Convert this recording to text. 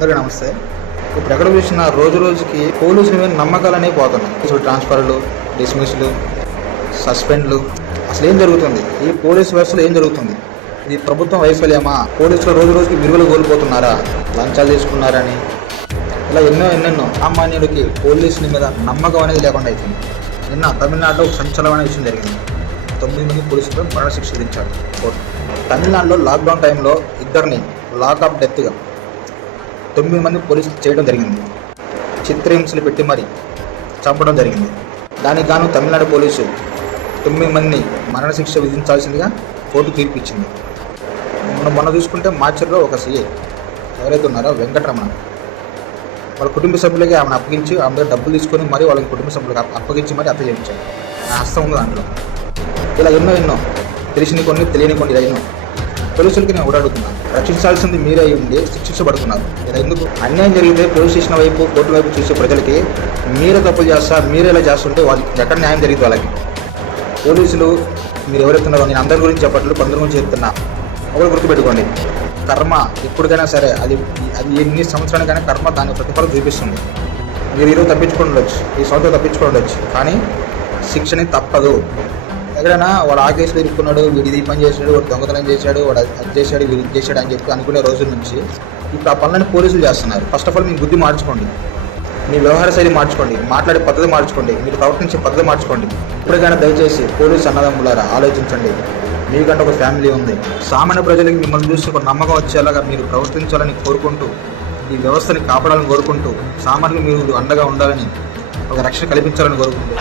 అందరికీ నమస్తే. ఇప్పుడు ఎక్కడ చూసినా రోజు రోజుకి పోలీసుల మీద నమ్మకాలు అనేవి పోతున్నాయి. ఇప్పుడు ట్రాన్స్ఫర్లు, డిస్మిస్లు, సస్పెండ్లు, అసలు ఏం జరుగుతుంది? ఈ పోలీసు వ్యవస్థలో ఏం జరుగుతుంది? ఇది ప్రభుత్వం వైఫల్యమా? పోలీసులు రోజు రోజుకి విలువలు కోల్పోతున్నారా? లంచాలు తీసుకున్నారని ఇలా ఎన్నెన్నో సామాన్యుడికి పోలీసుల మీద నమ్మకం అనేది లేకుండా అవుతుంది. నిన్న తమిళనాడులో ఒక సంచలనమైన విషయం జరిగింది. 9 మంది పోలీసులు మరణశిక్ష విధించారు కోర్టు. తమిళనాడులో లాక్డౌన్ టైంలో ఇద్దరిని లాక్ ఆఫ్ డెత్గా 9 మంది పోలీసులు చేయడం జరిగింది. చిత్రహింసలు పెట్టి మరీ చంపడం జరిగింది. దానికి గాను తమిళనాడు పోలీసు 9 మందిని మరణశిక్ష విధించాల్సిందిగా కోర్టు తీర్పు ఇచ్చింది. మొన్న చూసుకుంటే మార్చిలో ఒక సీఐ ఎవరైతే ఉన్నారో వెంకటరమణ వాళ్ళ కుటుంబ సభ్యులకి ఆమెను అప్పగించి ఆమె దగ్గర డబ్బులు తీసుకొని మరీ వాళ్ళకి కుటుంబ సభ్యులకు అప్పగించి మరీ హత్య చేయించారు. ఆ హస్తం ఉంది దాంట్లో. ఇలా ఎన్నో తెలిసిన కొన్ని తెలియని కొన్ని ఇలా ఎన్నో పోలీసులకి నేను అడుగుతున్నాను, రక్షించాల్సింది మీరే ఉండి శిక్షించబడుతున్నారు. ఇలా ఎందుకు? అన్యాయం జరిగితే పోలీస్ స్టేషన్ వైపు కోర్టు వైపు చూసే ప్రజలకి మీరే తప్పులు చేస్తారు, మీరే ఇలా చేస్తుంటే వాళ్ళకి ఎక్కడ న్యాయం జరిగింది? వాళ్ళకి పోలీసులు మీరు ఎవరెత్తున్నారో నేను అందరి గురించి చెప్పట్లు, కొందరి గురించి చెప్తున్నా. ఒకరు గుర్తుపెట్టుకోండి, కర్మ ఎప్పటికైనా సరే అది ఎన్ని సంవత్సరానికైనా కర్మ దాని ప్రతిఫలం చూపిస్తుంది. మీరు ఈరోజు తప్పించుకొని ఉండొచ్చు, ఈ సంవత్సరం తప్పించుకొని ఉండొచ్చు, కానీ శిక్షని తప్పదు. ఎక్కడైనా వాడు ఆ కేసులో ఇరుక్కున్నాడు, వీడు ఇది పని చేశాడు, వాడు దొంగతనం చేశాడు, వాడు అది చేశాడు, వీడు ఇది చేశాడు అని చెప్పి అనుకునే రోజుల నుంచి ఇప్పుడు ఆ పనులని పోలీసులు చేస్తున్నారు. ఫస్ట్ ఆఫ్ ఆల్ మీ బుద్ధి మార్చుకోండి, మీ వ్యవహార శైలి మార్చుకోండి, మాట్లాడే పద్ధతి మార్చుకోండి, మీరు ప్రవర్తించే పద్ధతి మార్చుకోండి. ఇప్పటికైనా దయచేసి పోలీసు అన్నదమ్ములారా ఆలోచించండి. మీకంటే ఒక ఫ్యామిలీ ఉంది. సామాన్య ప్రజలకి మిమ్మల్ని చూసి ఒక నమ్మకం వచ్చేలాగా మీరు ప్రవర్తించాలని కోరుకుంటూ, ఈ వ్యవస్థని కాపాడాలని కోరుకుంటూ, సామాన్యులు మీరు అండగా ఉండాలని, ఒక రక్షణ కల్పించాలని కోరుకుంటూ